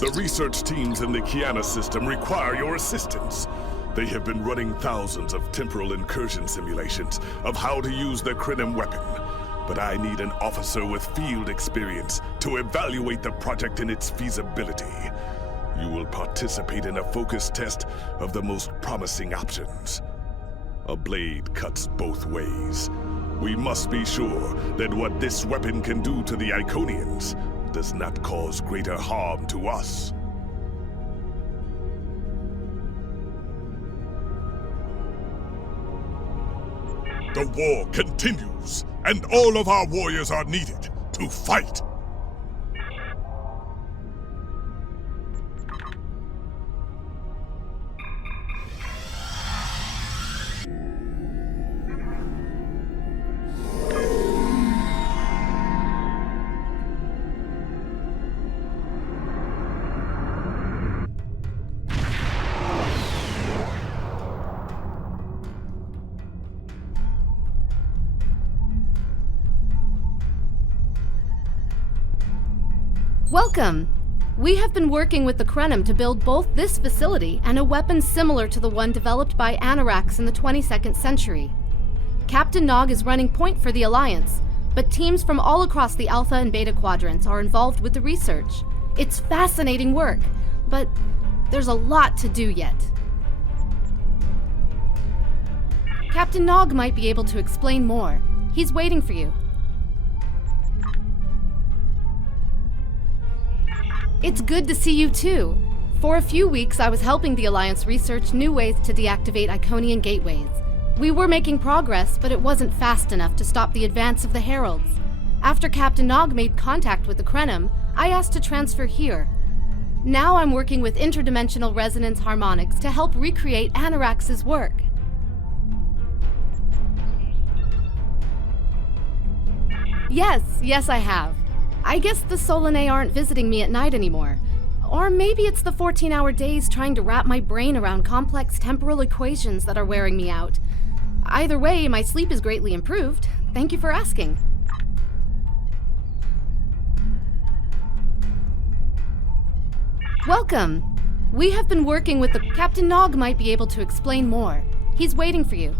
The research teams in the Kiana system require your assistance. They have been running thousands of temporal incursion simulations of how to use the Krenim weapon. But I need an officer with field experience to evaluate the project and its feasibility. You will participate in a focus test of the most promising options. A blade cuts both ways. We must be sure that what this weapon can do to the Iconians does not cause greater harm to us. The war continues, and all of our warriors are needed to fight. Welcome! We have been working with the Krenim to build both this facility and a weapon similar to the one developed by Anoraks in the 22nd century. Captain Nog is running point for the Alliance, but teams from all across the Alpha and Beta quadrants are involved with the research. It's fascinating work, but there's a lot to do yet. Captain Nog might be able to explain more. He's waiting for you. It's good to see you too. For a few weeks, I was helping the Alliance research new ways to deactivate Iconian gateways. We were making progress, but it wasn't fast enough to stop the advance of the Heralds. After Captain Nog made contact with the Krenim, I asked to transfer here. Now I'm working with interdimensional resonance harmonics to help recreate Anorax's work. Yes, I have. I guess the Solanae aren't visiting me at night anymore. Or maybe it's the 14-hour days trying to wrap my brain around complex temporal equations that are wearing me out. Either way, my sleep is greatly improved. Thank you for asking. Welcome! We have been working with the... Captain Nog might be able to explain more. He's waiting for you.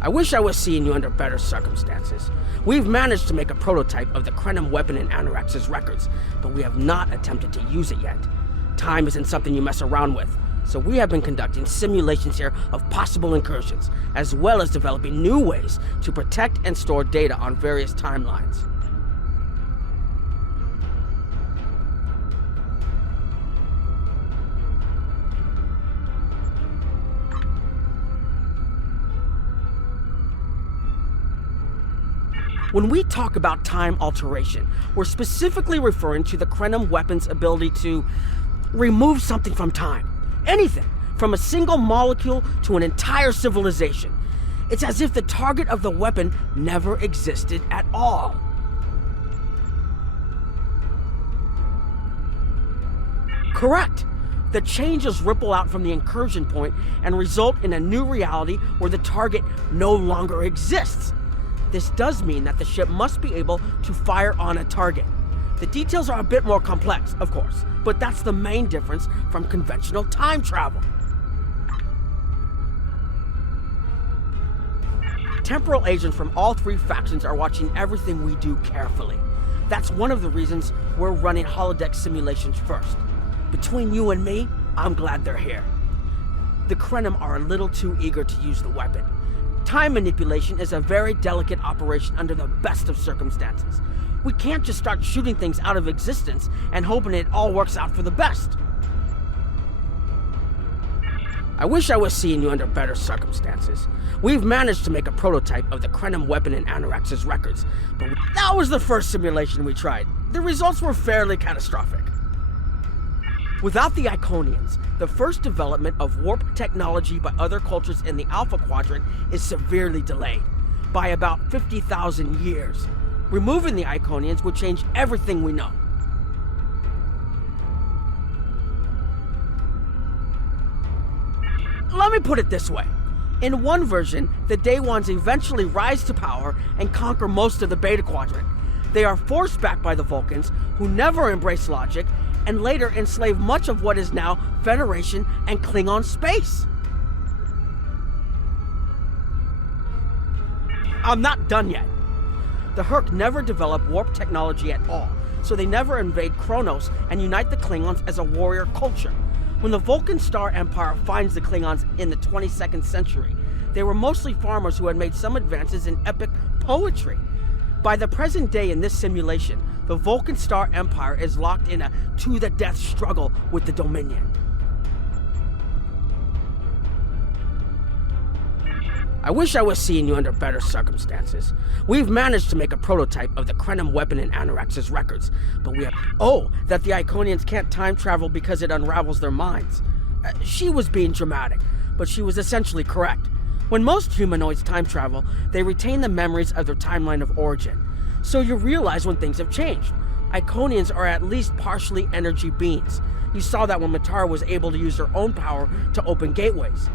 I wish I was seeing you under better circumstances. We've managed to make a prototype of the Krenim weapon in Anorax's records, but we have not attempted to use it yet. Time isn't something you mess around with, so we have been conducting simulations here of possible incursions, as well as developing new ways to protect and store data on various timelines. When we talk about time alteration, we're specifically referring to the Krenim weapon's ability to remove something from time. Anything, from a single molecule to an entire civilization. It's as if the target of the weapon never existed at all. Correct. The changes ripple out from the incursion point and result in a new reality where the target no longer exists. This does mean that the ship must be able to fire on a target. The details are a bit more complex, of course, but that's the main difference from conventional time travel. Temporal agents from all three factions are watching everything we do carefully. That's one of the reasons we're running holodeck simulations first. Between you and me, I'm glad they're here. The Krenim are a little too eager to use the weapon. Time manipulation is a very delicate operation under the best of circumstances. We can't just start shooting things out of existence and hoping it all works out for the best. I wish I was seeing you under better circumstances. We've managed to make a prototype of the Krenim weapon in Anorax's records, but that was the first simulation we tried. The results were fairly catastrophic. Without the Iconians, the first development of warp technology by other cultures in the Alpha Quadrant is severely delayed, by about 50,000 years. Removing the Iconians would change everything we know. Let me put it this way. In one version, the Day Ones eventually rise to power and conquer most of the Beta Quadrant. They are forced back by the Vulcans, who never embrace logic, and later enslave much of what is now Federation and Klingon space. I'm not done yet. The Herc never develop warp technology at all, so they never invade Kronos and unite the Klingons as a warrior culture. When the Vulcan Star Empire finds the Klingons in the 22nd century, they were mostly farmers who had made some advances in epic poetry. By the present day in this simulation, the Vulcan Star Empire is locked in a to-the-death struggle with the Dominion. I wish I was seeing you under better circumstances. We've managed to make a prototype of the Krenim weapon in Anorax's records, but we have... Oh, that the Iconians can't time travel because it unravels their minds. She was being dramatic, but she was essentially correct. When most humanoids time travel, they retain the memories of their timeline of origin. So you realize when things have changed. Iconians are at least partially energy beings. You saw that when Matara was able to use her own power to open gateways.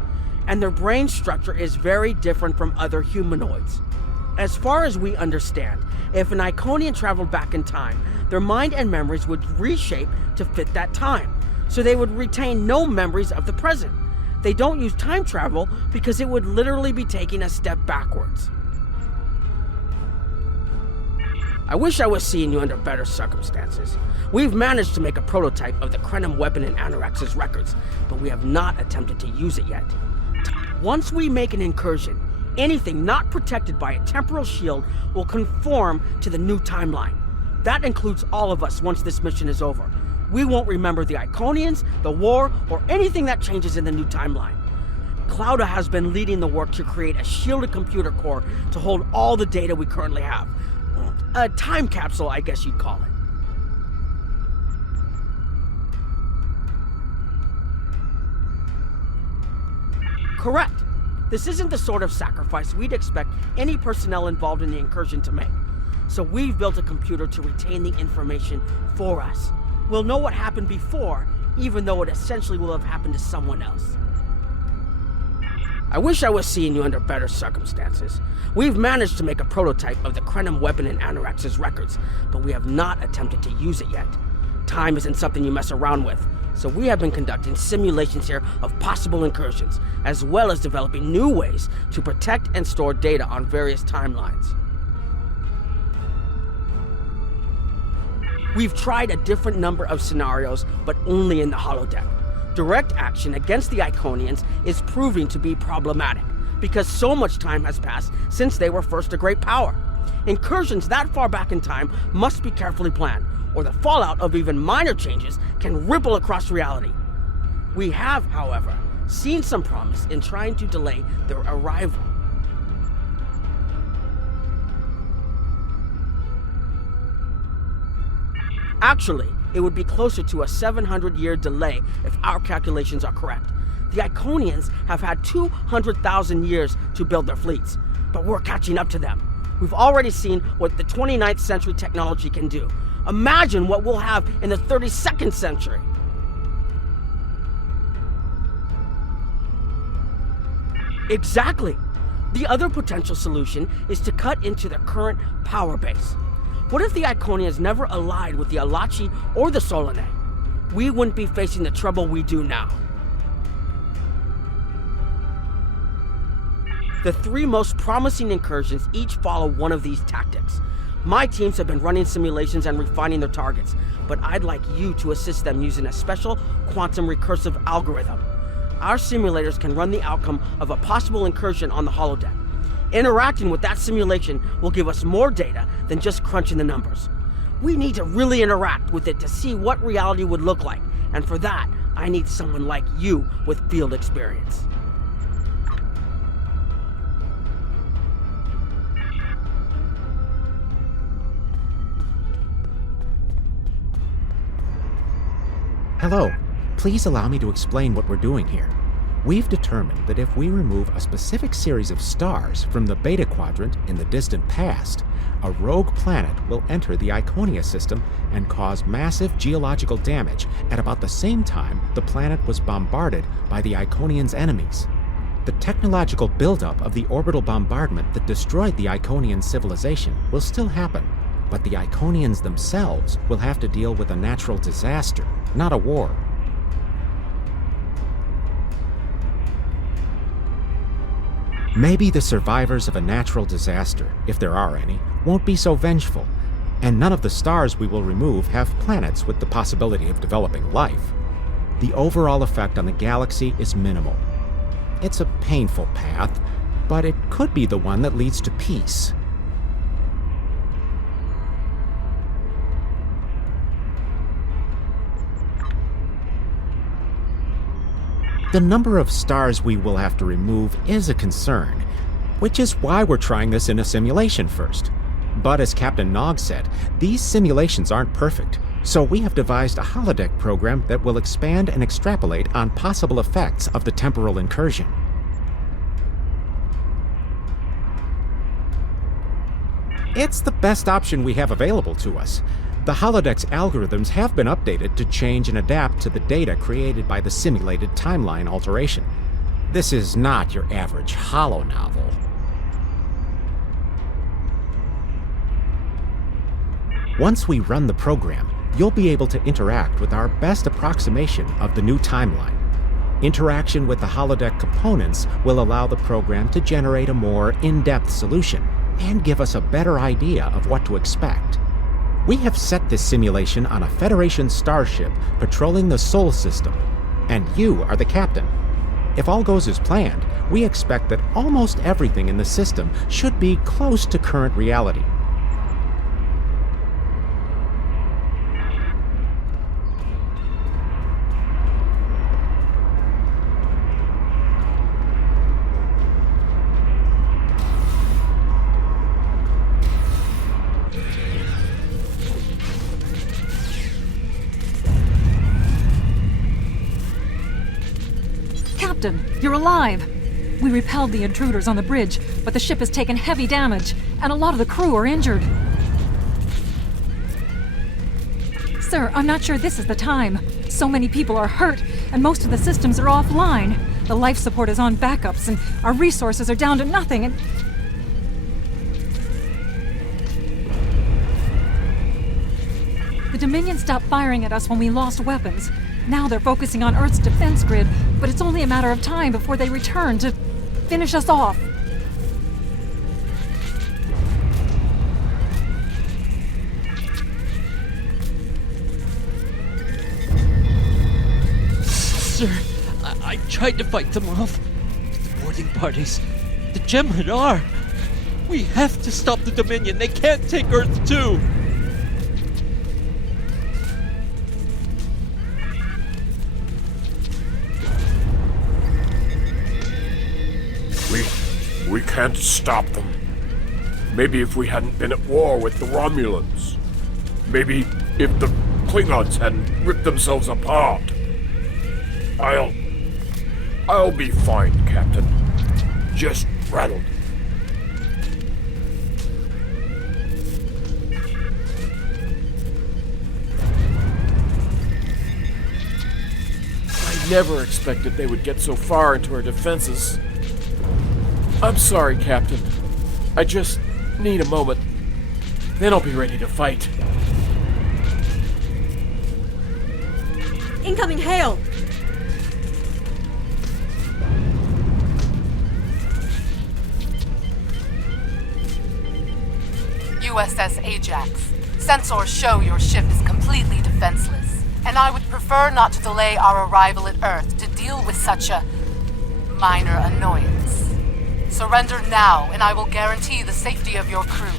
And their brain structure is very different from other humanoids. As far as we understand, if an Iconian traveled back in time, their mind and memories would reshape to fit that time, so they would retain no memories of the present. They don't use time travel because it would literally be taking a step backwards. I wish I was seeing you under better circumstances. We've managed to make a prototype of the Krenim weapon in Anorax's records, but we have not attempted to use it yet. Once we make an incursion, anything not protected by a temporal shield will conform to the new timeline. That includes all of us once this mission is over. We won't remember the Iconians, the war, or anything that changes in the new timeline. Clouda has been leading the work to create a shielded computer core to hold all the data we currently have. A time capsule, I guess you'd call it. Correct. This isn't the sort of sacrifice we'd expect any personnel involved in the incursion to make. So we've built a computer to retain the information for us. We'll know what happened before, even though it essentially will have happened to someone else. I wish I was seeing you under better circumstances. We've managed to make a prototype of the Krenim weapon in Anorax's records, but we have not attempted to use it yet. Time isn't something you mess around with, so we have been conducting simulations here of possible incursions, as well as developing new ways to protect and store data on various timelines. We've tried a different number of scenarios, but only in the holodeck. Direct action against the Iconians is proving to be problematic, because so much time has passed since they were first a great power. Incursions that far back in time must be carefully planned, or the fallout of even minor changes can ripple across reality. We have, however, seen some promise in trying to delay their arrival. Actually, it would be closer to a 700-year delay if our calculations are correct. The Iconians have had 200,000 years to build their fleets, but we're catching up to them. We've already seen what the 29th century technology can do. Imagine what we'll have in the 32nd century. Exactly. The other potential solution is to cut into their current power base. What if the Iconians never allied with the Alachi or the Solanae? We wouldn't be facing the trouble we do now. The three most promising incursions each follow one of these tactics. My teams have been running simulations and refining their targets, but I'd like you to assist them using a special quantum recursive algorithm. Our simulators can run the outcome of a possible incursion on the holodeck. Interacting with that simulation will give us more data than just crunching the numbers. We need to really interact with it to see what reality would look like, and for that, I need someone like you with field experience. Hello, Please allow me to explain what we're doing here. We've determined that if we remove a specific series of stars from the Beta Quadrant in the distant past, a rogue planet will enter the Iconia system and cause massive geological damage at about the same time the planet was bombarded by the Iconians' enemies. The technological buildup of the orbital bombardment that destroyed the Iconian civilization will still happen, but the Iconians themselves will have to deal with a natural disaster, not a war. Maybe the survivors of a natural disaster, if there are any, won't be so vengeful, and none of the stars we will remove have planets with the possibility of developing life. The overall effect on the galaxy is minimal. It's a painful path, but it could be the one that leads to peace. The number of stars we will have to remove is a concern, which is why we're trying this in a simulation first. But as Captain Nog said, these simulations aren't perfect, so we have devised a holodeck program that will expand and extrapolate on possible effects of the temporal incursion. It's the best option we have available to us. The holodeck's algorithms have been updated to change and adapt to the data created by the simulated timeline alteration. This is not your average holo novel. Once we run the program, you'll be able to interact with our best approximation of the new timeline. Interaction with the holodeck components will allow the program to generate a more in-depth solution and give us a better idea of what to expect. We have set this simulation on a Federation starship patrolling the Sol system, and you are the captain. If all goes as planned, we expect that almost everything in the system should be close to current reality. Captain, you're alive! We repelled the intruders on the bridge, but the ship has taken heavy damage, and a lot of the crew are injured. Sir, I'm not sure this is the time. So many people are hurt, and most of the systems are offline. The life support is on backups, and our resources are down to nothing, and... The Dominion stopped firing at us when we lost weapons. Now they're focusing on Earth's defense grid, but it's only a matter of time before they return to finish us off. Sir, I tried to fight them off. The boarding parties, the Jem'Hadar. We have to stop the Dominion. They can't take Earth too. We can't stop them. Maybe if we hadn't been at war with the Romulans. Maybe if the Klingons hadn't ripped themselves apart. I'll be fine, Captain. Just rattled. I never expected they would get so far into our defenses. I'm sorry, Captain. I just need a moment. Then I'll be ready to fight. Incoming hail! USS Ajax. Sensors show your ship is completely defenseless, and I would prefer not to delay our arrival at Earth to deal with such a minor annoyance. Surrender now, and I will guarantee the safety of your crew.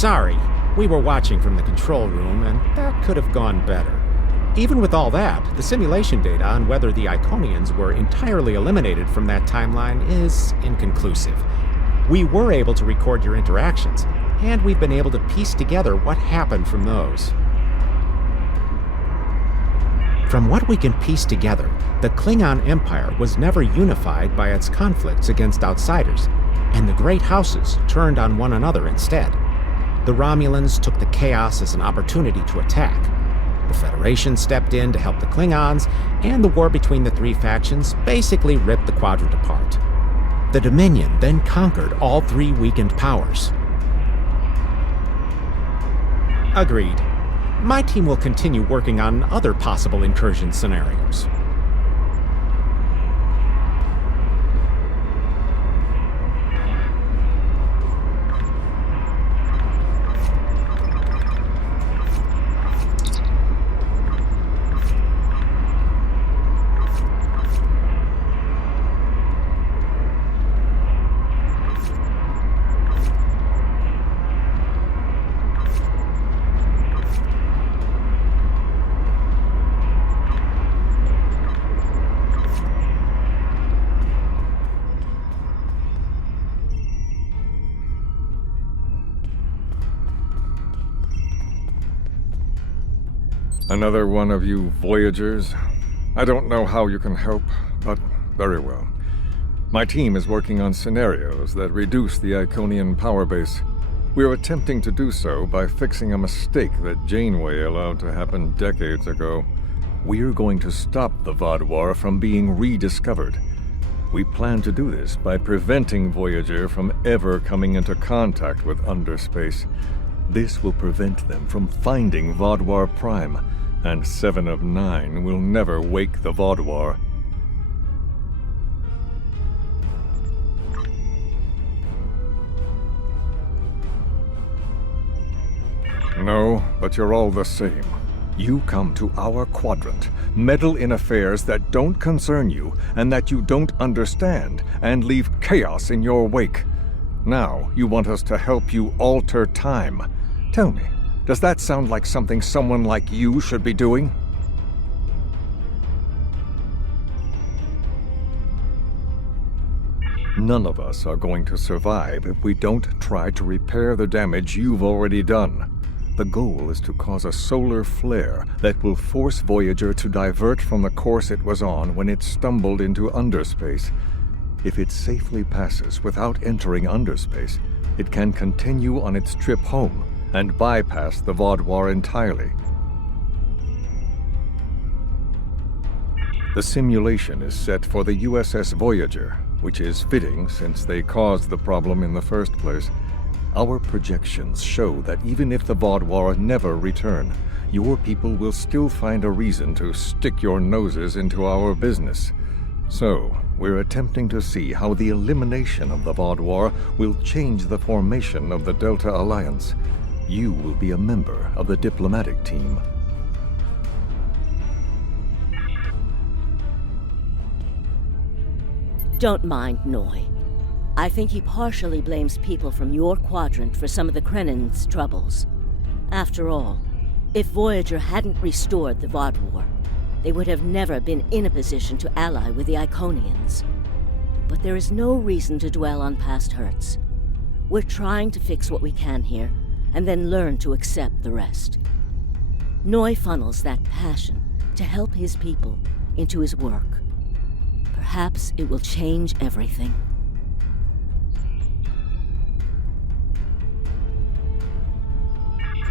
Sorry, we were watching from the control room, and that could have gone better. Even with all that, the simulation data on whether the Iconians were entirely eliminated from that timeline is inconclusive. We were able to record your interactions, and we've been able to piece together what happened from those. From what we can piece together, the Klingon Empire was never unified by its conflicts against outsiders, and the Great Houses turned on one another instead. The Romulans took the chaos as an opportunity to attack. The Federation stepped in to help the Klingons, and the war between the three factions basically ripped the quadrant apart. The Dominion then conquered all three weakened powers. Agreed. My team will continue working on other possible incursion scenarios. Another one of you Voyagers? I don't know how you can help, but very well. My team is working on scenarios that reduce the Iconian power base. We're attempting to do so by fixing a mistake that Janeway allowed to happen decades ago. We're going to stop the Vaadwaur from being rediscovered. We plan to do this by preventing Voyager from ever coming into contact with underspace. This will prevent them from finding Vaadwaur Prime, and 7 of 9 will never wake the Vaadwaur. No, but you're all the same. You come to our quadrant, meddle in affairs that don't concern you and that you don't understand, and leave chaos in your wake. Now you want us to help you alter time. Tell me, does that sound like something someone like you should be doing? None of us are going to survive if we don't try to repair the damage you've already done. The goal is to cause a solar flare that will force Voyager to divert from the course it was on when it stumbled into underspace. If it safely passes without entering underspace, it can continue on its trip home and bypass the Vaadwaur entirely. The simulation is set for the USS Voyager, which is fitting since they caused the problem in the first place. Our projections show that even if the Vaadwaur never return, your people will still find a reason to stick your noses into our business. So, we're attempting to see how the elimination of the Vaadwaur will change the formation of the Delta Alliance. You will be a member of the diplomatic team. Don't mind Noi. I think he partially blames people from your quadrant for some of the Krennin's troubles. After all, if Voyager hadn't restored the Vaadwaur, they would have never been in a position to ally with the Iconians. But there is no reason to dwell on past hurts. We're trying to fix what we can here, and then learn to accept the rest. Noi funnels that passion to help his people into his work. Perhaps it will change everything.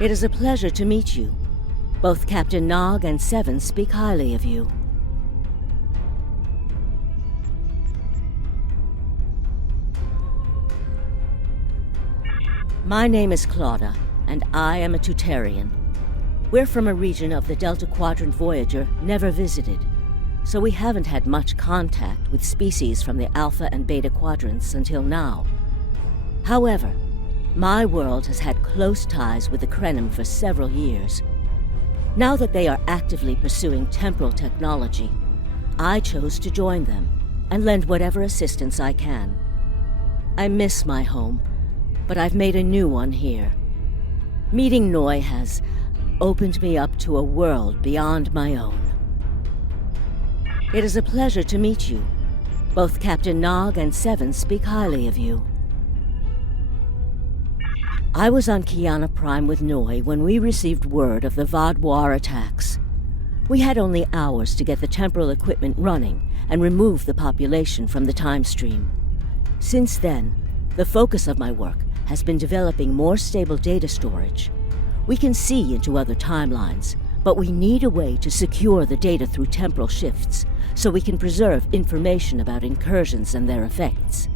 It is a pleasure to meet you. Both Captain Nog and Seven speak highly of you. My name is Claudia, and I am a Tutarian. We're from a region of the Delta Quadrant Voyager never visited, so we haven't had much contact with species from the Alpha and Beta Quadrants until now. However, my world has had close ties with the Krenim for several years. Now that they are actively pursuing temporal technology, I chose to join them and lend whatever assistance I can. I miss my home, but I've made a new one here. Meeting Noi has opened me up to a world beyond my own. It is a pleasure to meet you. Both Captain Nog and Seven speak highly of you. I was on Kiana Prime with Noi when we received word of the Vaadwaur attacks. We had only hours to get the temporal equipment running and remove the population from the time stream. Since then, the focus of my work has been developing more stable data storage. We can see into other timelines, but we need a way to secure the data through temporal shifts so we can preserve information about incursions and their effects.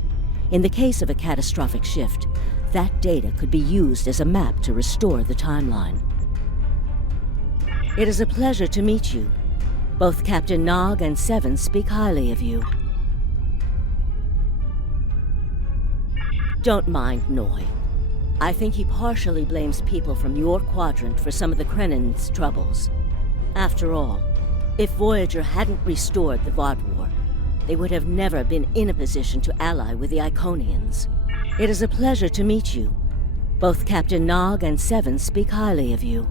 In the case of a catastrophic shift, that data could be used as a map to restore the timeline. It is a pleasure to meet you. Both Captain Nog and Seven speak highly of you. Don't mind Noi. I think he partially blames people from your quadrant for some of the Krennin's troubles. After all, if Voyager hadn't restored the Vaadwaur, they would have never been in a position to ally with the Iconians. It is a pleasure to meet you. Both Captain Nog and Seven speak highly of you.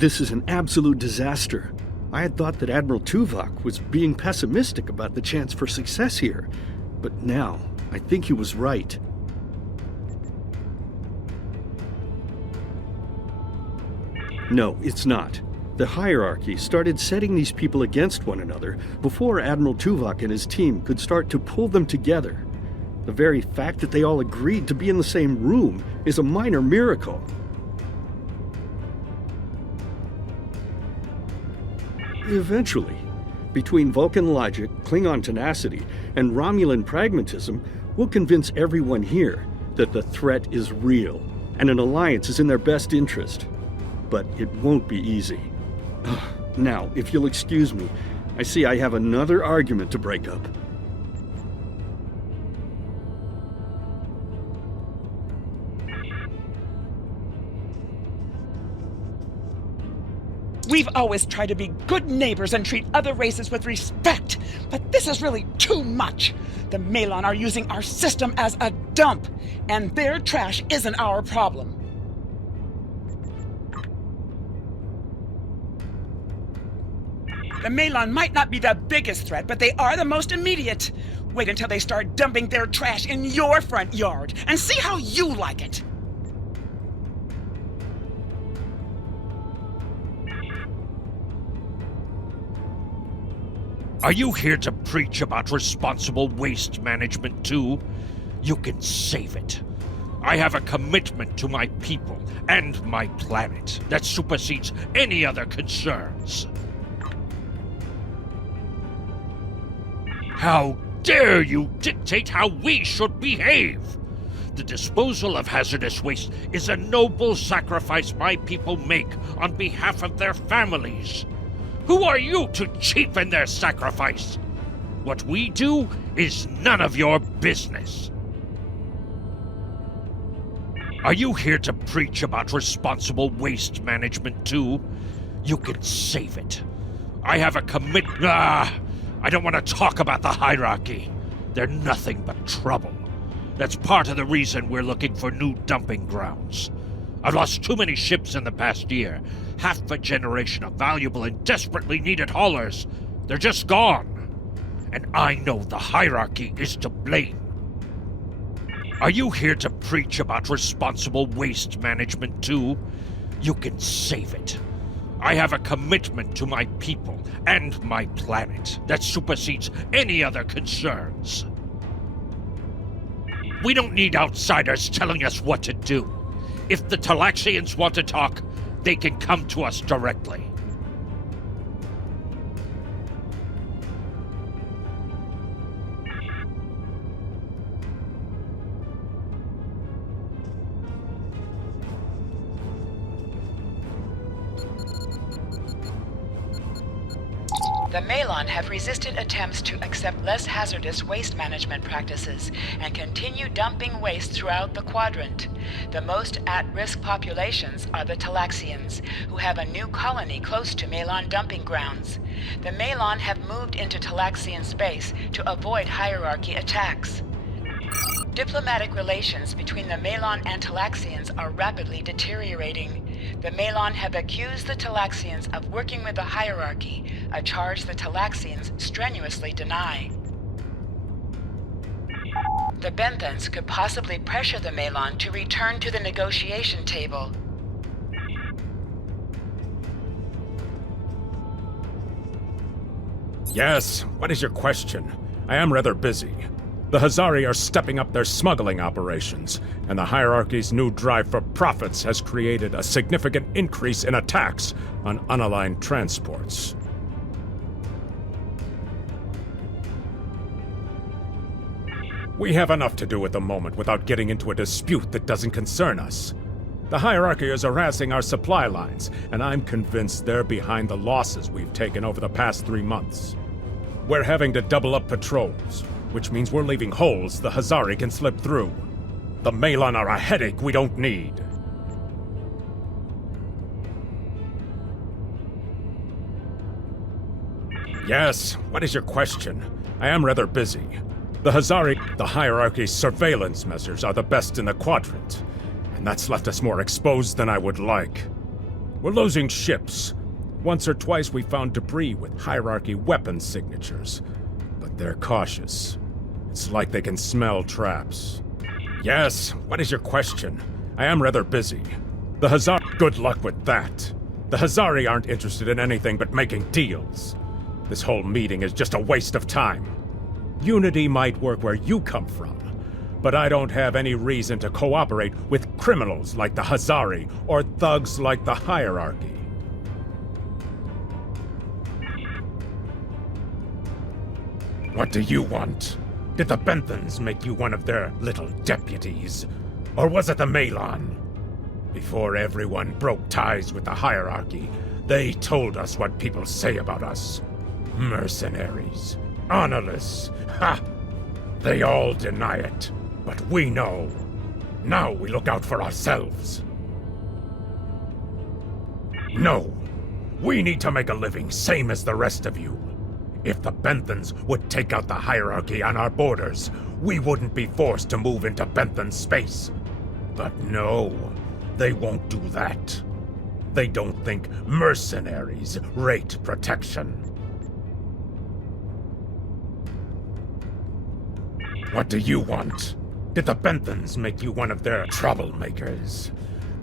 This is an absolute disaster. I had thought that Admiral Tuvok was being pessimistic about the chance for success here, but now I think he was right. No, it's not. The hierarchy started setting these people against one another before Admiral Tuvok and his team could start to pull them together. The very fact that they all agreed to be in the same room is a minor miracle. Eventually, between Vulcan logic, Klingon tenacity, and Romulan pragmatism, we'll convince everyone here that the threat is real and an alliance is in their best interest. But it won't be easy. Now, if you'll excuse me, I see I have another argument to break up. We've always tried to be good neighbors and treat other races with respect, but this is really too much. The Malon are using our system as a dump, and their trash isn't our problem. The Malon might not be the biggest threat, but they are the most immediate. Wait until they start dumping their trash in your front yard, and see how you like it. Are you here to preach about responsible waste management too? You can save it. I have a commitment to my people and my planet that supersedes any other concerns. How dare you dictate how we should behave? The disposal of hazardous waste is a noble sacrifice my people make on behalf of their families. Who are you to cheapen their sacrifice? What we do is none of your business. Are you here to preach about responsible waste management too? You can save it. I have a I don't want to talk about the hierarchy. They're nothing but trouble. That's part of the reason we're looking for new dumping grounds. I've lost too many ships in the past year. Half a generation of valuable and desperately needed haulers. They're just gone. And I know the hierarchy is to blame. Are you here to preach about responsible waste management too? You can save it. I have a commitment to my people and my planet that supersedes any other concerns. We don't need outsiders telling us what to do. If the Talaxians want to talk, they can come to us directly. The Malon have resisted attempts to accept less hazardous waste management practices and continue dumping waste throughout the quadrant. The most at-risk populations are the Talaxians, who have a new colony close to Malon dumping grounds. The Malon have moved into Talaxian space to avoid hierarchy attacks. Diplomatic relations between the Malon and Talaxians are rapidly deteriorating. The Malon have accused the Talaxians of working with the hierarchy, a charge the Talaxians strenuously deny. The Benthans could possibly pressure the Malon to return to the negotiation table. Yes, what is your question? I am rather busy. The Hazari are stepping up their smuggling operations, and the hierarchy's new drive for profits has created a significant increase in attacks on unaligned transports. We have enough to do at the moment without getting into a dispute that doesn't concern us. The hierarchy is harassing our supply lines, and I'm convinced they're behind the losses we've taken over the past 3 months. We're having to double up patrols, which means we're leaving holes the Hazari can slip through. The Malon are a headache we don't need. Yes, what is your question? I am rather busy. The hierarchy's surveillance measures are the best in the quadrant, and that's left us more exposed than I would like. We're losing ships. Once or twice we found debris with hierarchy weapon signatures, but they're cautious. It's like they can smell traps. Yes, what is your question? I am rather busy. The Hazari... Good luck with that. The Hazari aren't interested in anything but making deals. This whole meeting is just a waste of time. Unity might work where you come from, but I don't have any reason to cooperate with criminals like the Hazari or thugs like the hierarchy. What do you want? Did the Benthans make you one of their little deputies? Or was it the Malon? Before everyone broke ties with the hierarchy, they told us what people say about us. Mercenaries. Honorless. Ha! They all deny it, but we know. Now we look out for ourselves. No. We need to make a living, same as the rest of you. If the Benthans would take out the hierarchy on our borders, we wouldn't be forced to move into Benthan space. But no, they won't do that. They don't think mercenaries rate protection. What do you want? Did the Benthans make you one of their troublemakers?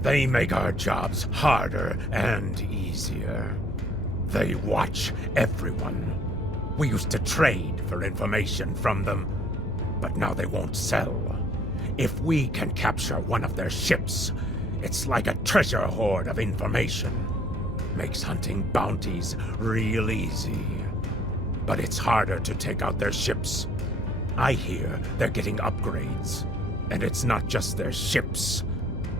They make our jobs harder and easier. They watch everyone. We used to trade for information from them, but now they won't sell. If we can capture one of their ships, it's like a treasure hoard of information. Makes hunting bounties real easy. But it's harder to take out their ships. I hear they're getting upgrades. And it's not just their ships.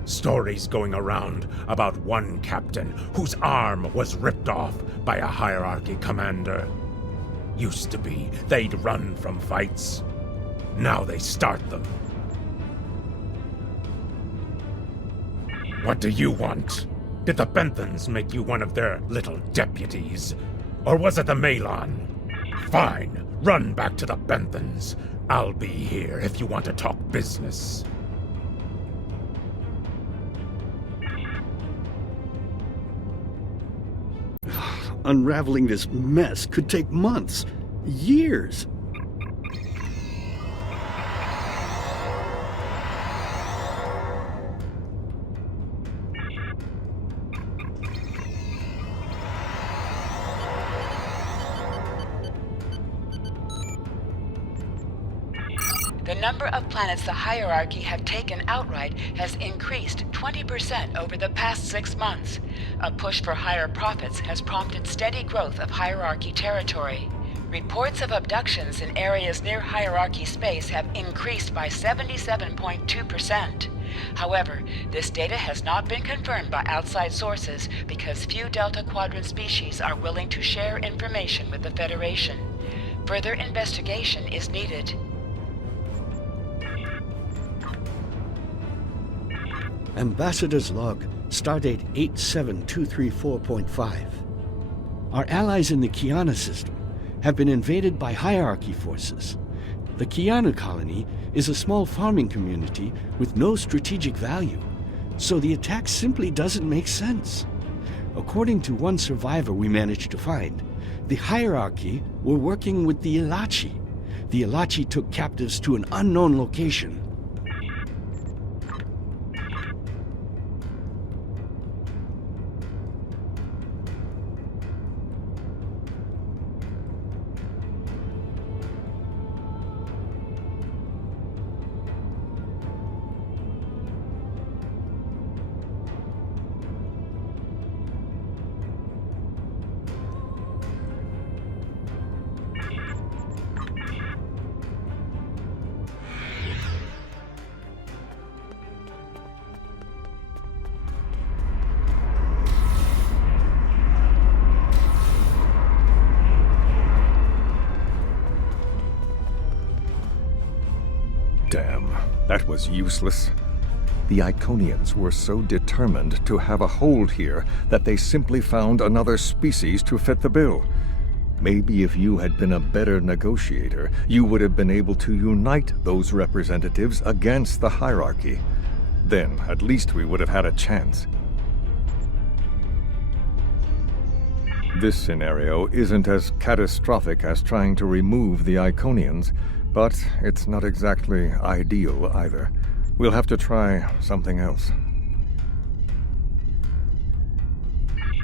Stories going around about one captain whose arm was ripped off by a hierarchy commander. Used to be, they'd run from fights. Now they start them. What do you want? Did the Benthans make you one of their little deputies? Or was it the Malon? Fine, run back to the Benthans. I'll be here if you want to talk business. Unraveling this mess could take months, years. The number of planets the hierarchy have taken outright has increased 20% over the past 6 months. A push for higher profits has prompted steady growth of hierarchy territory. Reports of abductions in areas near hierarchy space have increased by 77.2%. However, this data has not been confirmed by outside sources because few Delta Quadrant species are willing to share information with the Federation. Further investigation is needed. Ambassador's log, stardate 87234.5. Our allies in the Kiana system have been invaded by hierarchy forces. The Kiana colony is a small farming community with no strategic value, so the attack simply doesn't make sense. According to one survivor we managed to find, the hierarchy were working with the Ilachi. The Ilachi took captives to an unknown location. Damn, that was useless. The Iconians were so determined to have a hold here that they simply found another species to fit the bill. Maybe if you had been a better negotiator, you would have been able to unite those representatives against the hierarchy. Then, at least we would have had a chance. This scenario isn't as catastrophic as trying to remove the Iconians, but it's not exactly ideal either. We'll have to try something else.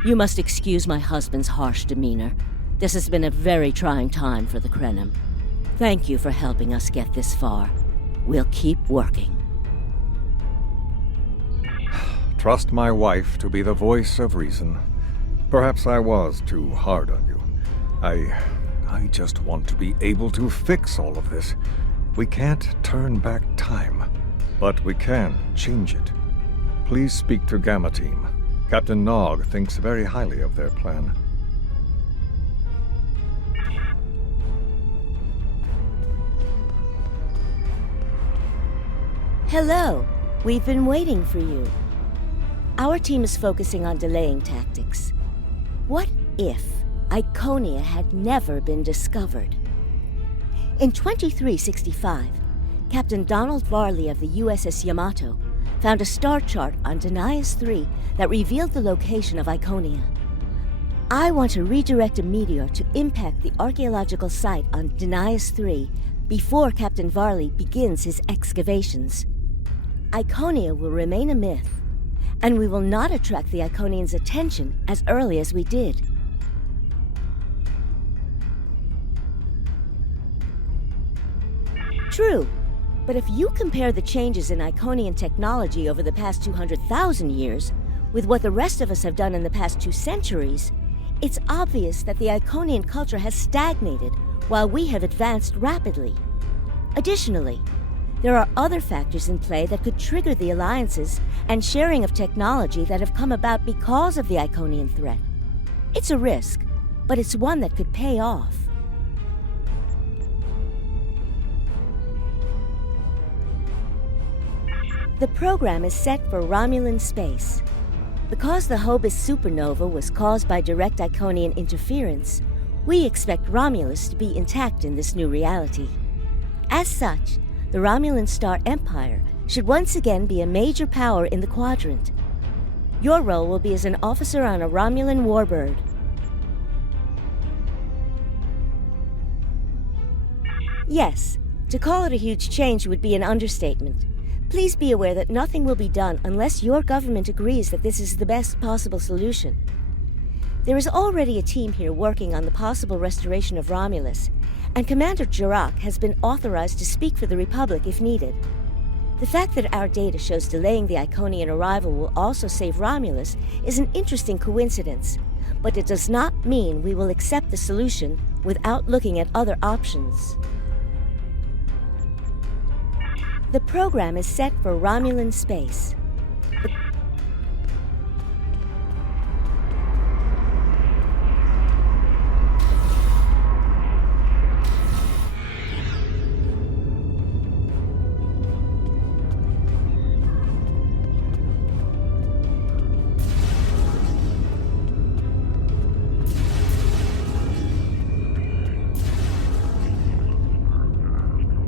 You must excuse my husband's harsh demeanor. This has been a very trying time for the Krenim. Thank you for helping us get this far. We'll keep working. Trust my wife to be the voice of reason. Perhaps I was too hard on you. I just want to be able to fix all of this. We can't turn back time, but we can change it. Please speak to Gamma Team. Captain Nog thinks very highly of their plan. Hello. We've been waiting for you. Our team is focusing on delaying tactics. What if Iconia had never been discovered? In 2365, Captain Donald Varley of the USS Yamato found a star chart on Denias 3 that revealed the location of Iconia. I want to redirect a meteor to impact the archaeological site on Denias 3 before Captain Varley begins his excavations. Iconia will remain a myth, and we will not attract the Iconians' attention as early as we did. True, but if you compare the changes in Iconian technology over the past 200,000 years with what the rest of us have done in the past 2 centuries, it's obvious that the Iconian culture has stagnated while we have advanced rapidly. Additionally, there are other factors in play that could trigger the alliances and sharing of technology that have come about because of the Iconian threat. It's a risk, but it's one that could pay off. The program is set for Romulan space. Because the Hobus supernova was caused by direct Iconian interference, we expect Romulus to be intact in this new reality. As such, the Romulan Star Empire should once again be a major power in the quadrant. Your role will be as an officer on a Romulan warbird. Yes, to call it a huge change would be an understatement. Please be aware that nothing will be done unless your government agrees that this is the best possible solution. There is already a team here working on the possible restoration of Romulus, and Commander Jirak has been authorized to speak for the Republic if needed. The fact that our data shows delaying the Iconian arrival will also save Romulus is an interesting coincidence, but it does not mean we will accept the solution without looking at other options. The program is set for Romulan space.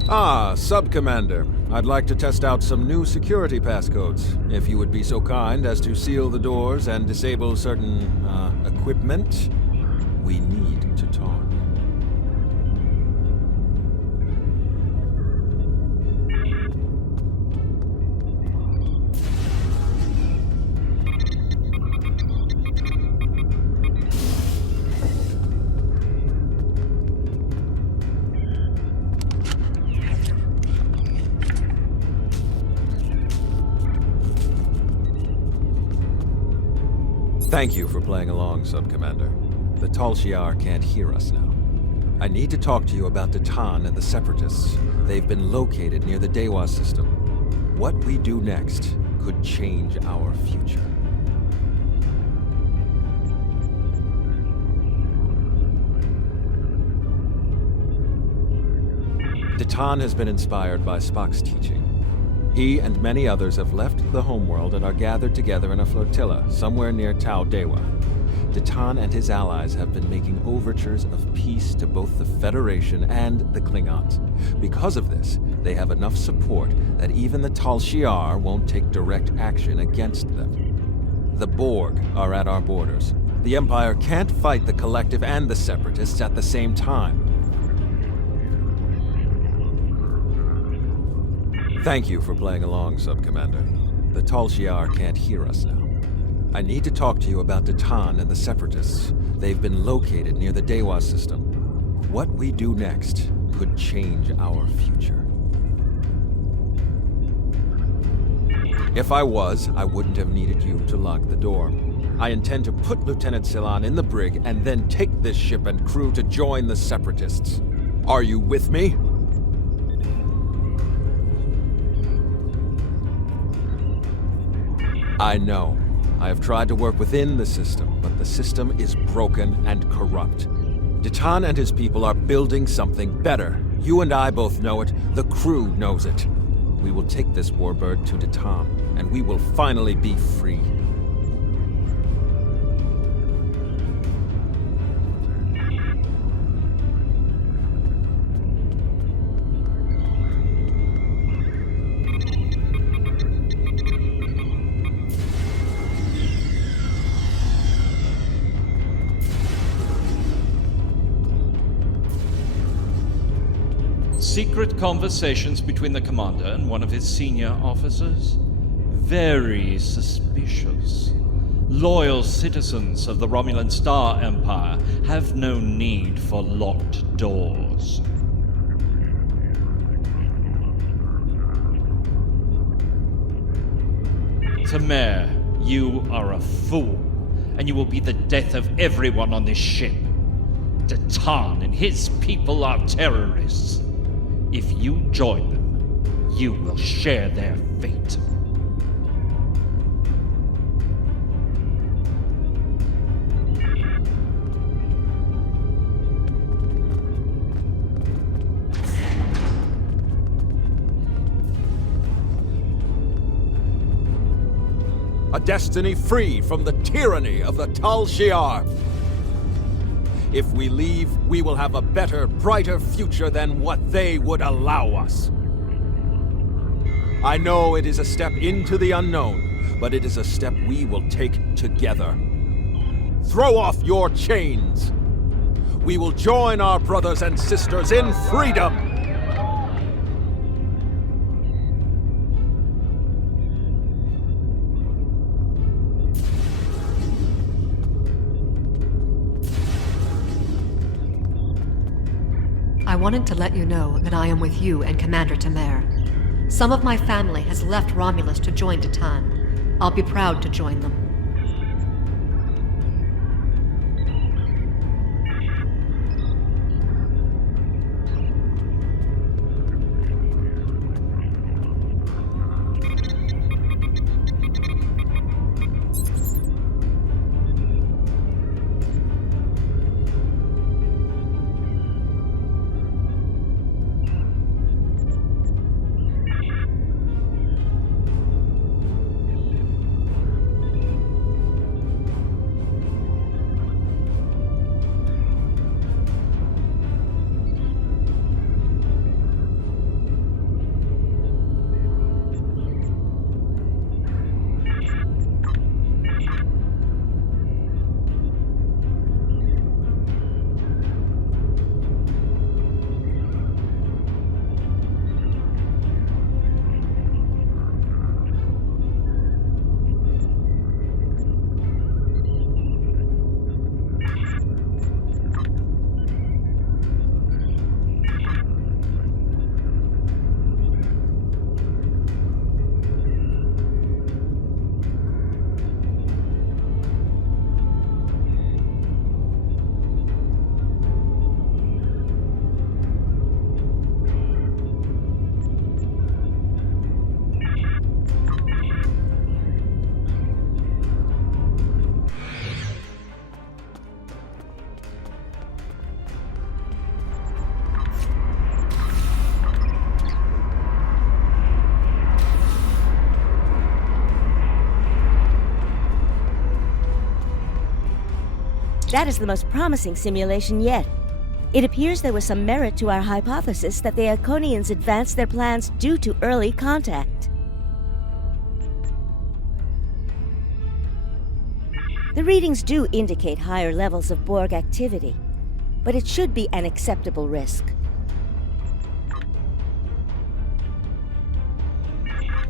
Ah, Sub-Commander. I'd like to test out some new security passcodes, if you would be so kind as to seal the doors and disable certain, equipment. We need to talk. Thank you for playing along, Sub-Commander. The Tal Shiar can't hear us now. I need to talk to you about Titan and the Separatists. They've been located near the Dewa system. What we do next could change our future. Titan has been inspired by Spock's teaching. He and many others have left the homeworld and are gathered together in a flotilla somewhere near Tau Dewa. Titan and his allies have been making overtures of peace to both the Federation and the Klingons. Because of this, they have enough support that even the Tal Shiar won't take direct action against them. The Borg are at our borders. The Empire can't fight the Collective and the Separatists at the same time. Thank you for playing along, Sub-Commander. The Tal Shiar can't hear us now. I need to talk to you about Titan and the Separatists. They've been located near the Dewa system. What we do next could change our future. If I was, I wouldn't have needed you to lock the door. I intend to put Lieutenant Silan in the brig and then take this ship and crew to join the Separatists. Are you with me? I know. I have tried to work within the system, but the system is broken and corrupt. Titan and his people are building something better. You and I both know it. The crew knows it. We will take this warbird to Titan, and we will finally be free. Secret conversations between the commander and one of his senior officers? Very suspicious. Loyal citizens of the Romulan Star Empire have no need for locked doors. Tamer, you are a fool, and you will be the death of everyone on this ship. Titan and his people are terrorists. If you join them, you will share their fate. A destiny free from the tyranny of the Tal Shiar. If we leave, we will have a better, brighter future than what they would allow us. I know it is a step into the unknown, but it is a step we will take together. Throw off your chains. We will join our brothers and sisters in freedom. I wanted to let you know that I am with you and Commander Tamer. Some of my family has left Romulus to join Titan. I'll be proud to join them. That is the most promising simulation yet. It appears there was some merit to our hypothesis that the Iconians advanced their plans due to early contact. The readings do indicate higher levels of Borg activity, but it should be an acceptable risk.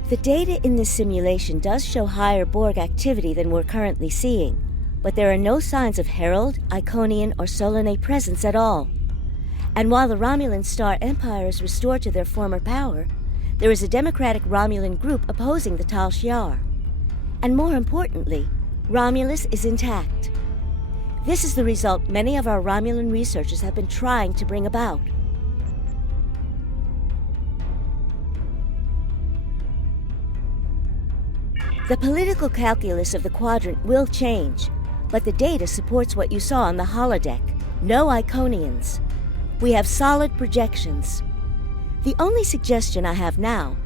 The data in this simulation does show higher Borg activity than we're currently seeing, but there are no signs of Herald, Iconian, or Solanae presence at all. And while the Romulan Star Empire is restored to their former power, there is a democratic Romulan group opposing the Tal Shiar. And more importantly, Romulus is intact. This is the result many of our Romulan researchers have been trying to bring about. The political calculus of the Quadrant will change, but the data supports what you saw on the holodeck. No Iconians. We have solid projections. The only suggestion I have now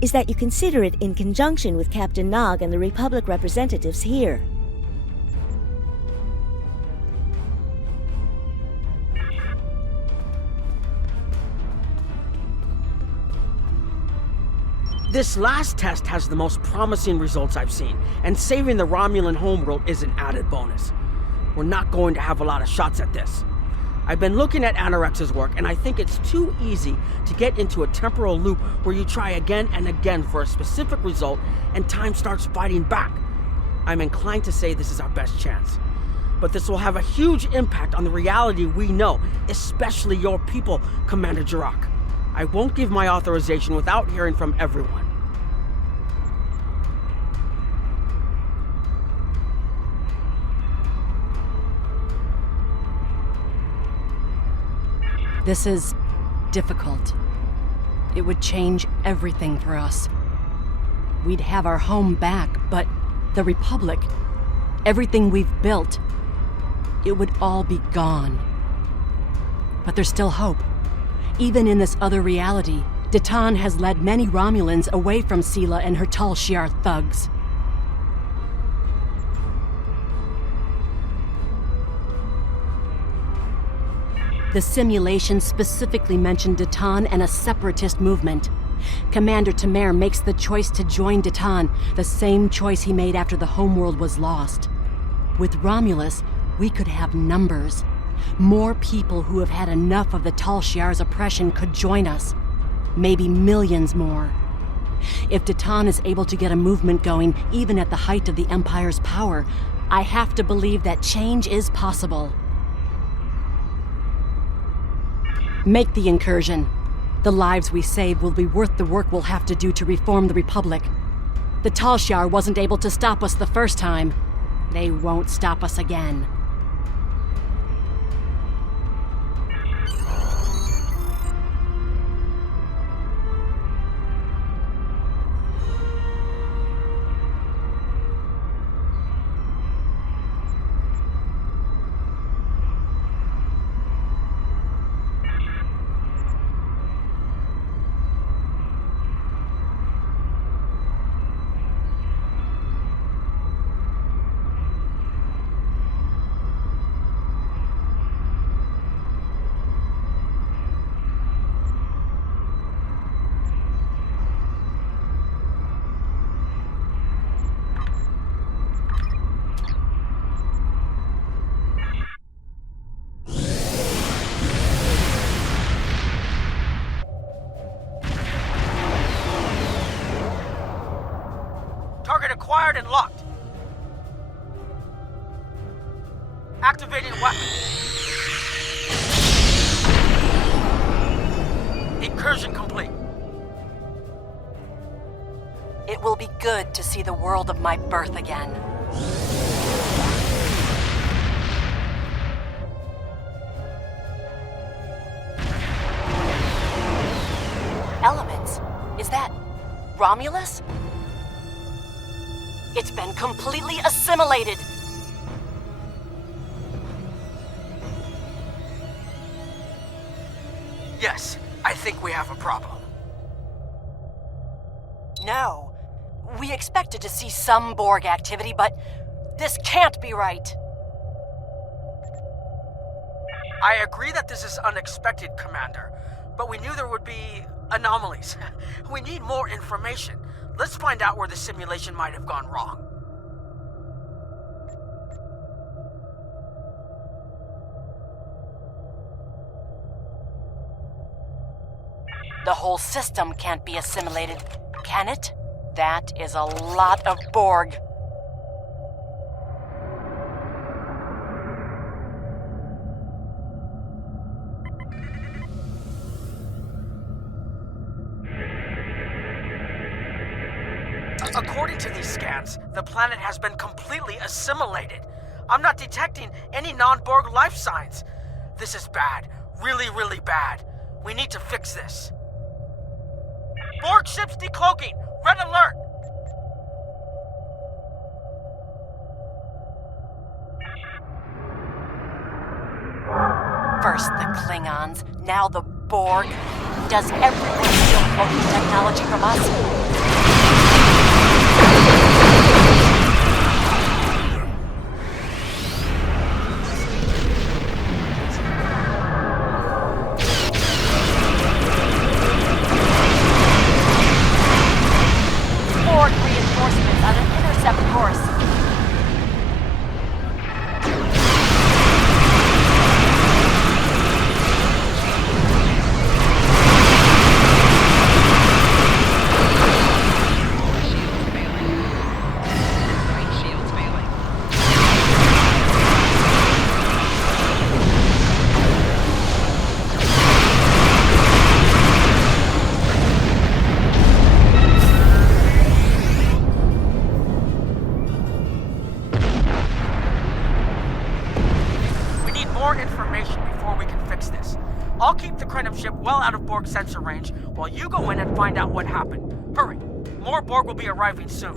is that you consider it in conjunction with Captain Nog and the Republic representatives here. This last test has the most promising results I've seen, and saving the Romulan homeworld is an added bonus. We're not going to have a lot of shots at this. I've been looking at Anorex's work, and I think it's too easy to get into a temporal loop where you try again and again for a specific result, and time starts fighting back. I'm inclined to say this is our best chance. But this will have a huge impact on the reality we know, especially your people, Commander Jirok. I won't give my authorization without hearing from everyone. This is difficult. It would change everything for us. We'd have our home back, but the Republic, everything we've built, it would all be gone. But there's still hope. Even in this other reality, Datan has led many Romulans away from Sela and her Tal Shiar thugs. The simulation specifically mentioned Datan and a separatist movement. Commander Tamer makes the choice to join Datan, the same choice he made after the homeworld was lost. With Romulus, we could have numbers. More people who have had enough of the Tal Shiar's oppression could join us. Maybe millions more. If Datan is able to get a movement going, even at the height of the Empire's power, I have to believe that change is possible. Make the incursion. The lives we save will be worth the work we'll have to do to reform the Republic. The Tal Shiar wasn't able to stop us the first time. They won't stop us again. Target acquired and locked. Activating weapon. Incursion complete. It will be good to see the world of my birth again. Elements? Is that Romulus? It's been completely assimilated. Yes, I think we have a problem. No. We expected to see some Borg activity, but this can't be right. I agree that this is unexpected, Commander, but we knew there would be anomalies. We need more information. Let's find out where the simulation might have gone wrong. The whole system can't be assimilated, can it? That is a lot of Borg. According to these scans, the planet has been completely assimilated. I'm not detecting any non-Borg life signs. This is bad. Really, really bad. We need to fix this. Borg ships decloaking! Red alert! First the Klingons, now the Borg. Does everyone steal cloaking technology from us? Borg reinforcements on an intercept course. I'll keep the Krenim ship well out of Borg sensor range while you go in and find out what happened. Hurry! More Borg will be arriving soon.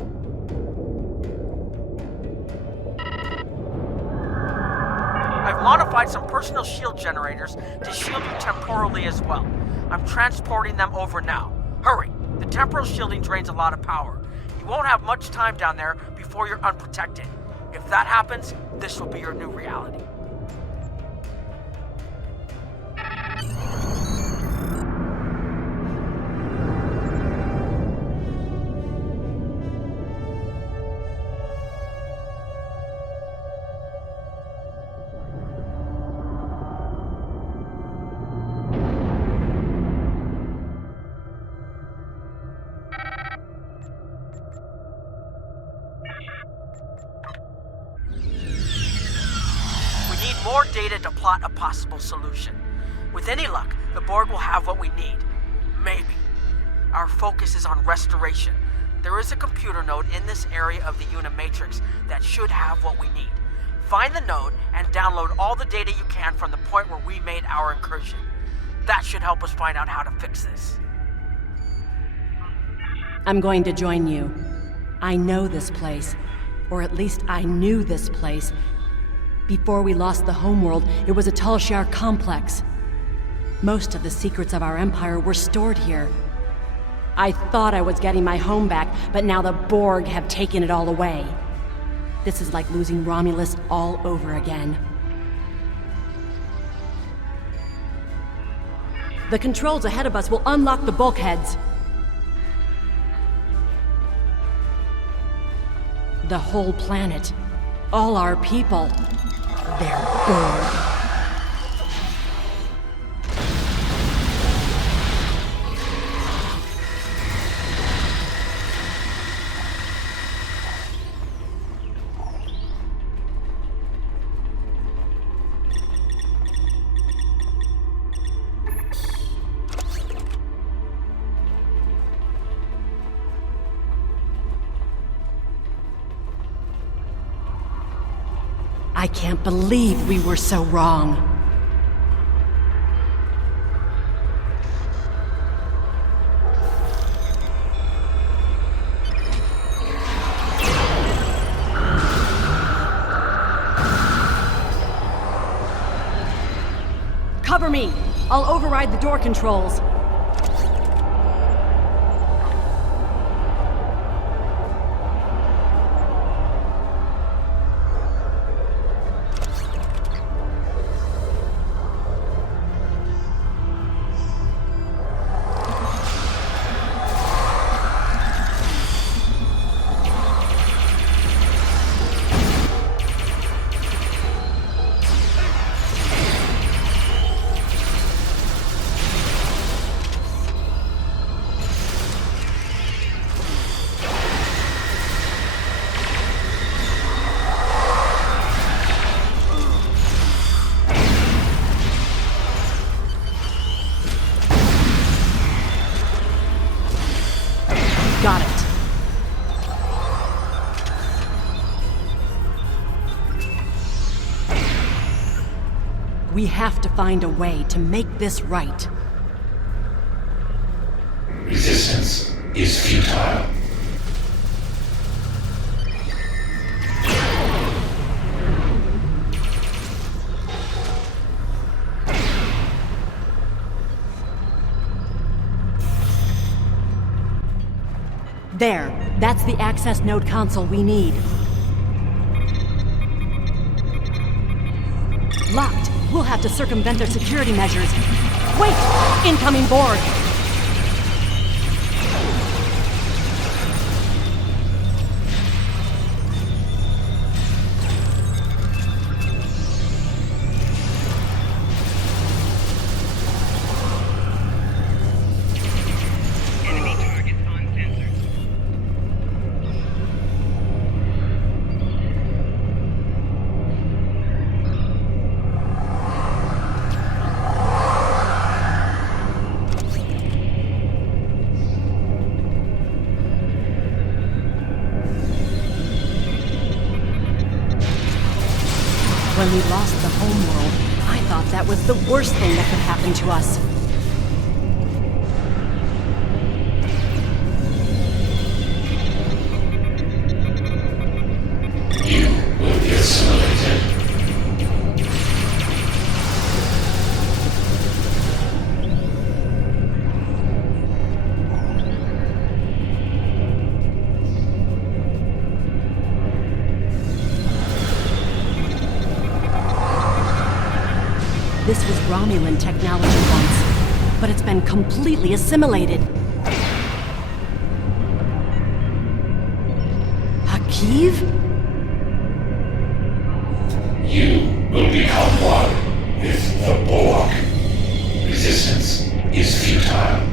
I've modified some personal shield generators to shield you temporally as well. I'm transporting them over now. Hurry! The temporal shielding drains a lot of power. You won't have much time down there before you're unprotected. If that happens, this will be your new reality. More data to plot a possible solution. With any luck, the Borg will have what we need. Maybe. Our focus is on restoration. There is a computer node in this area of the Unimatrix that should have what we need. Find the node and download all the data you can from the point where we made our incursion. That should help us find out how to fix this. I'm going to join you. I know this place. Or at least I knew this place. Before we lost the homeworld, it was a Talshar complex. Most of the secrets of our empire were stored here. I thought I was getting my home back, but now the Borg have taken it all away. This is like losing Romulus all over again. The controls ahead of us will unlock the bulkheads. The whole planet. All our people. They're Borg. I can't believe we were so wrong. Cover me! I'll override the door controls. Got it. We have to find a way to make this right. Resistance is futile. There. That's the access node console we need. Locked. We'll have to circumvent their security measures. Wait! Incoming Borg! When we lost the homeworld, I thought that was the worst thing that could happen to us. You will be assimilated. This was Romulan technology once, but it's been completely assimilated. Akiv? You will become one with the Borg. Resistance is futile.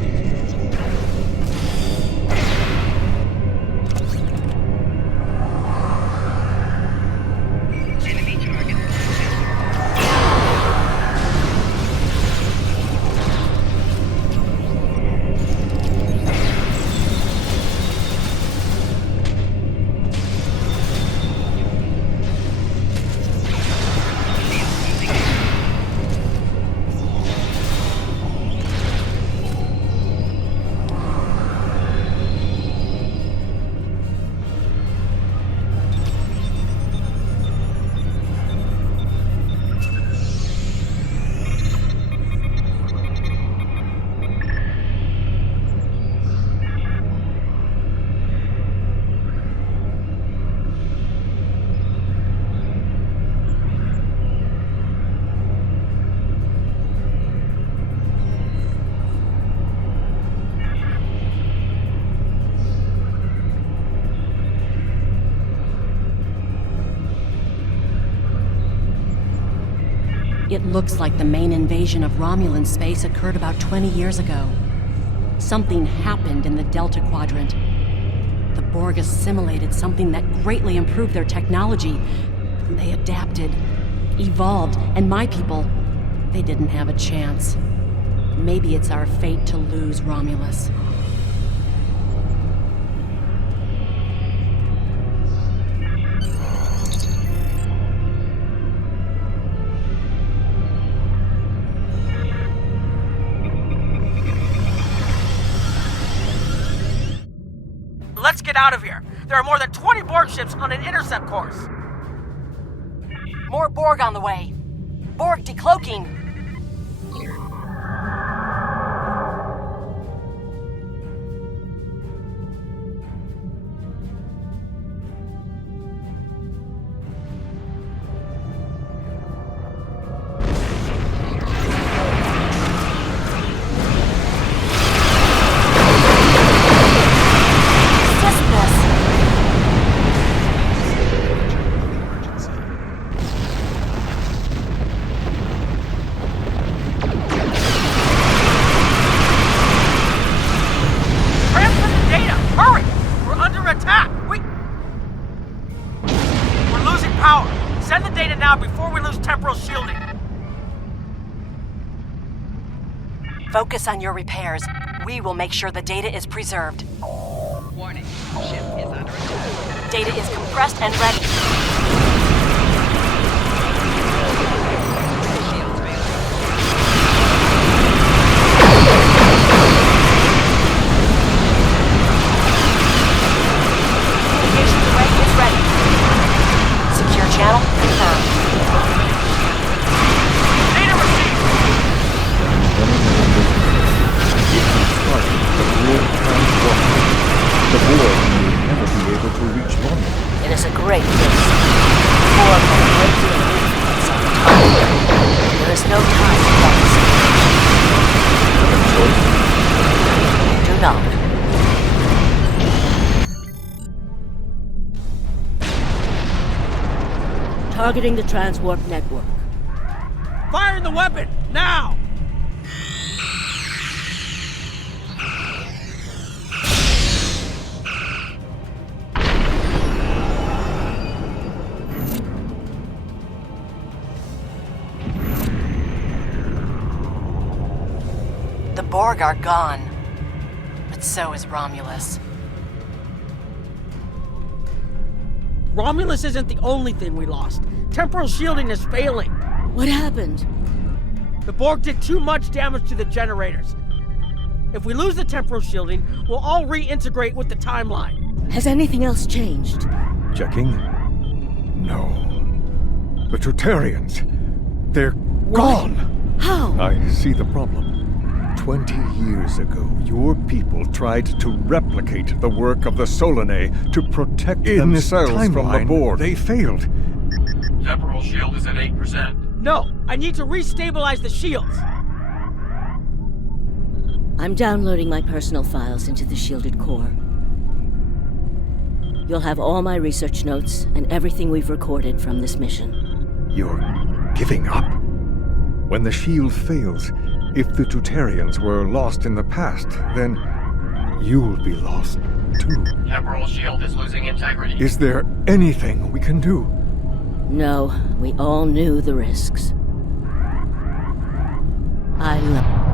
It looks like the main invasion of Romulan space occurred about 20 years ago. Something happened in the Delta Quadrant. The Borg assimilated something that greatly improved their technology. They adapted, evolved, and my people, they didn't have a chance. Maybe it's our fate to lose Romulus. Let's get out of here. There are more than 20 Borg ships on an intercept course. More Borg on the way. Borg decloaking. Focus on your repairs. We will make sure the data is preserved. Warning, ship is under attack. Data is compressed and ready. Shields failing. Communications array is ready. Secure channel confirmed. Data received! The war may never be able to reach London. It is a great risk. For a great deal of influence on time. There is no time for that situation. Do not. Targeting the transwarp network. Fire the weapon, now! The Borg are gone. But so is Romulus. Romulus isn't the only thing we lost. Temporal shielding is failing. What happened? The Borg did too much damage to the generators. If we lose the temporal shielding, we'll all reintegrate with the timeline. Has anything else changed? Checking? No. The Tutarians. They're gone! How? I see the problem. 20 years ago, your people tried to replicate the work of the Solanae to protect themselves from the Borg. They failed. Temporal shield is at 8%. No, I need to restabilize the shields. I'm downloading my personal files into the shielded core. You'll have all my research notes and everything we've recorded from this mission. You're giving up? When the shield fails, if the Tutarians were lost in the past, then you'll be lost too. Temporal shield is losing integrity. Is there anything we can do? No, we all knew the risks. I love...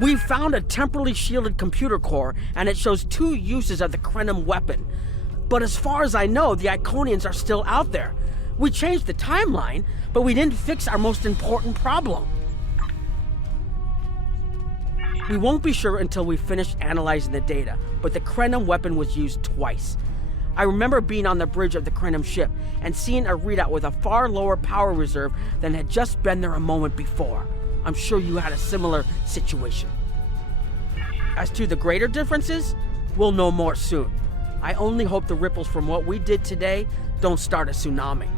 We found a temporally shielded computer core, and it shows 2 uses of the Krenim weapon. But as far as I know, the Iconians are still out there. We changed the timeline, but we didn't fix our most important problem. We won't be sure until we finish analyzing the data, but the Krenim weapon was used twice. I remember being on the bridge of the Krenim ship and seeing a readout with a far lower power reserve than had just been there a moment before. I'm sure you had a similar situation. As to the greater differences, we'll know more soon. I only hope the ripples from what we did today don't start a tsunami.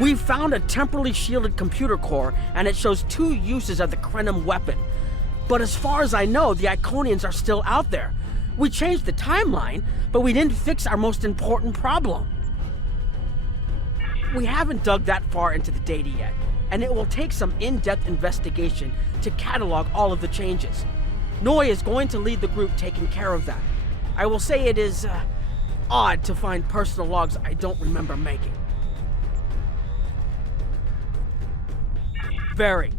We found a temporally shielded computer core, and it shows 2 uses of the Krenim weapon. But as far as I know, the Iconians are still out there. We changed the timeline, but we didn't fix our most important problem. We haven't dug that far into the data yet, and it will take some in-depth investigation to catalog all of the changes. Noi is going to lead the group taking care of that. I will say it is odd to find personal logs I don't remember making. Very.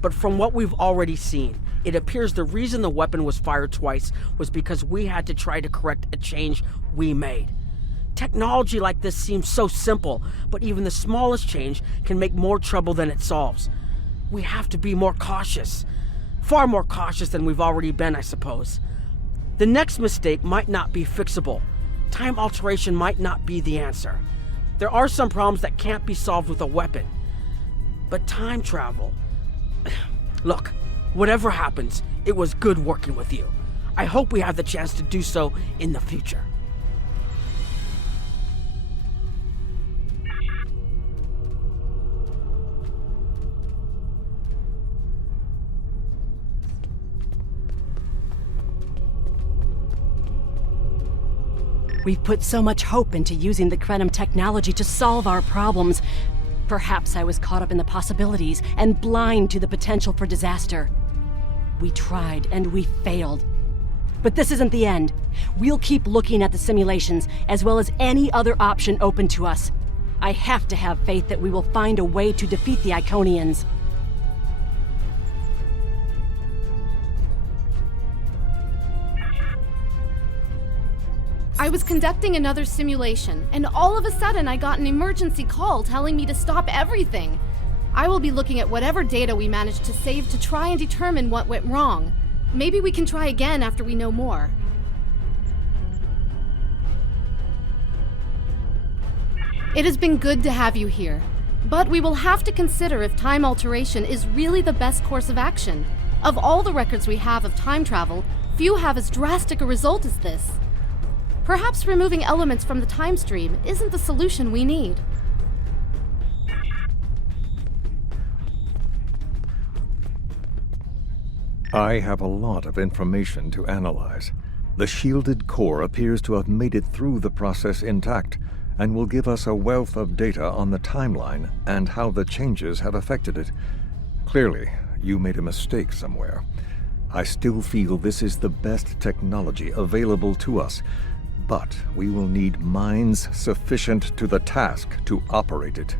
But from what we've already seen, it appears the reason the weapon was fired twice was because we had to try to correct a change we made. Technology like this seems so simple, but even the smallest change can make more trouble than it solves. We have to be more cautious. Far more cautious than we've already been, I suppose. The next mistake might not be fixable. Time alteration might not be the answer. There are some problems that can't be solved with a weapon. But time travel... Look, whatever happens, it was good working with you. I hope we have the chance to do so in the future. We've put so much hope into using the Krenim technology to solve our problems. Perhaps I was caught up in the possibilities and blind to the potential for disaster. We tried and we failed. But this isn't the end. We'll keep looking at the simulations as well as any other option open to us. I have to have faith that we will find a way to defeat the Iconians. I was conducting another simulation, and all of a sudden I got an emergency call telling me to stop everything. I will be looking at whatever data we managed to save to try and determine what went wrong. Maybe we can try again after we know more. It has been good to have you here, but we will have to consider if time alteration is really the best course of action. Of all the records we have of time travel, few have as drastic a result as this. Perhaps removing elements from the time stream isn't the solution we need. I have a lot of information to analyze. The shielded core appears to have made it through the process intact, and will give us a wealth of data on the timeline and how the changes have affected it. Clearly, you made a mistake somewhere. I still feel this is the best technology available to us, but we will need minds sufficient to the task to operate it.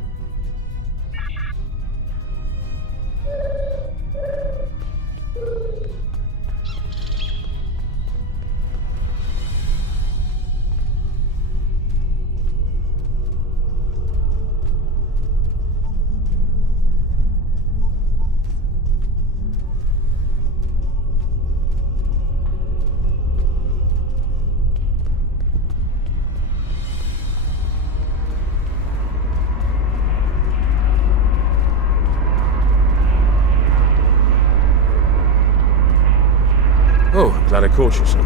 Oh, I'm glad I caught you, son.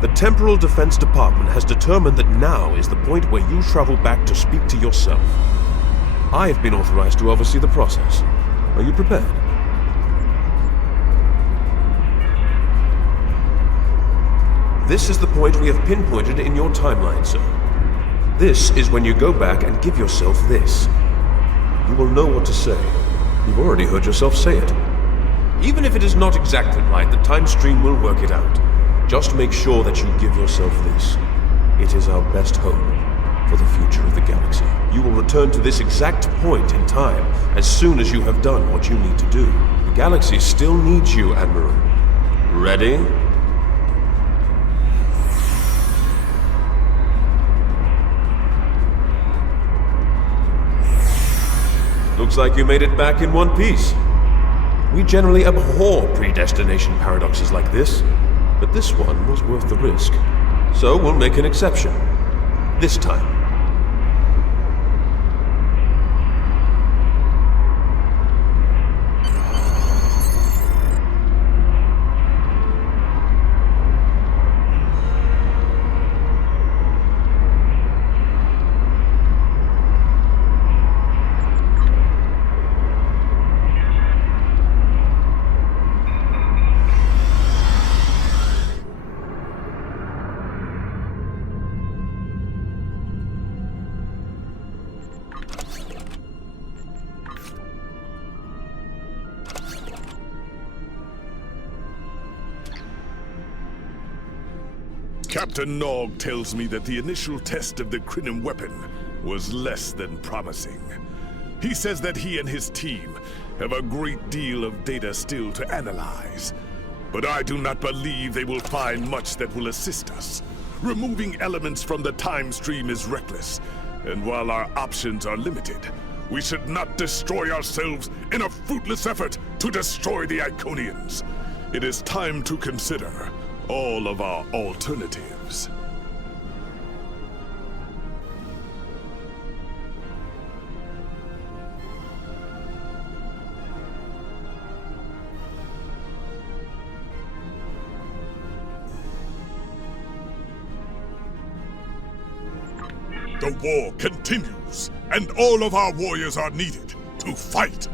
The Temporal Defense Department has determined that now is the point where you travel back to speak to yourself. I have been authorized to oversee the process. Are you prepared? This is the point we have pinpointed in your timeline, sir. This is when you go back and give yourself this. You will know what to say. You've already heard yourself say it. Even if it is not exactly right, the time stream will work it out. Just make sure that you give yourself this. It is our best hope for the future of the galaxy. You will return to this exact point in time as soon as you have done what you need to do. The galaxy still needs you, Admiral. Ready? Looks like you made it back in one piece. We generally abhor predestination paradoxes like this, but this one was worth the risk. So we'll make an exception. This time. Captain Nog tells me that the initial test of the Krenim weapon was less than promising. He says that he and his team have a great deal of data still to analyze. But I do not believe they will find much that will assist us. Removing elements from the time stream is reckless, and while our options are limited, we should not destroy ourselves in a fruitless effort to destroy the Iconians. It is time to consider all of our alternatives. The war continues, and all of our warriors are needed to fight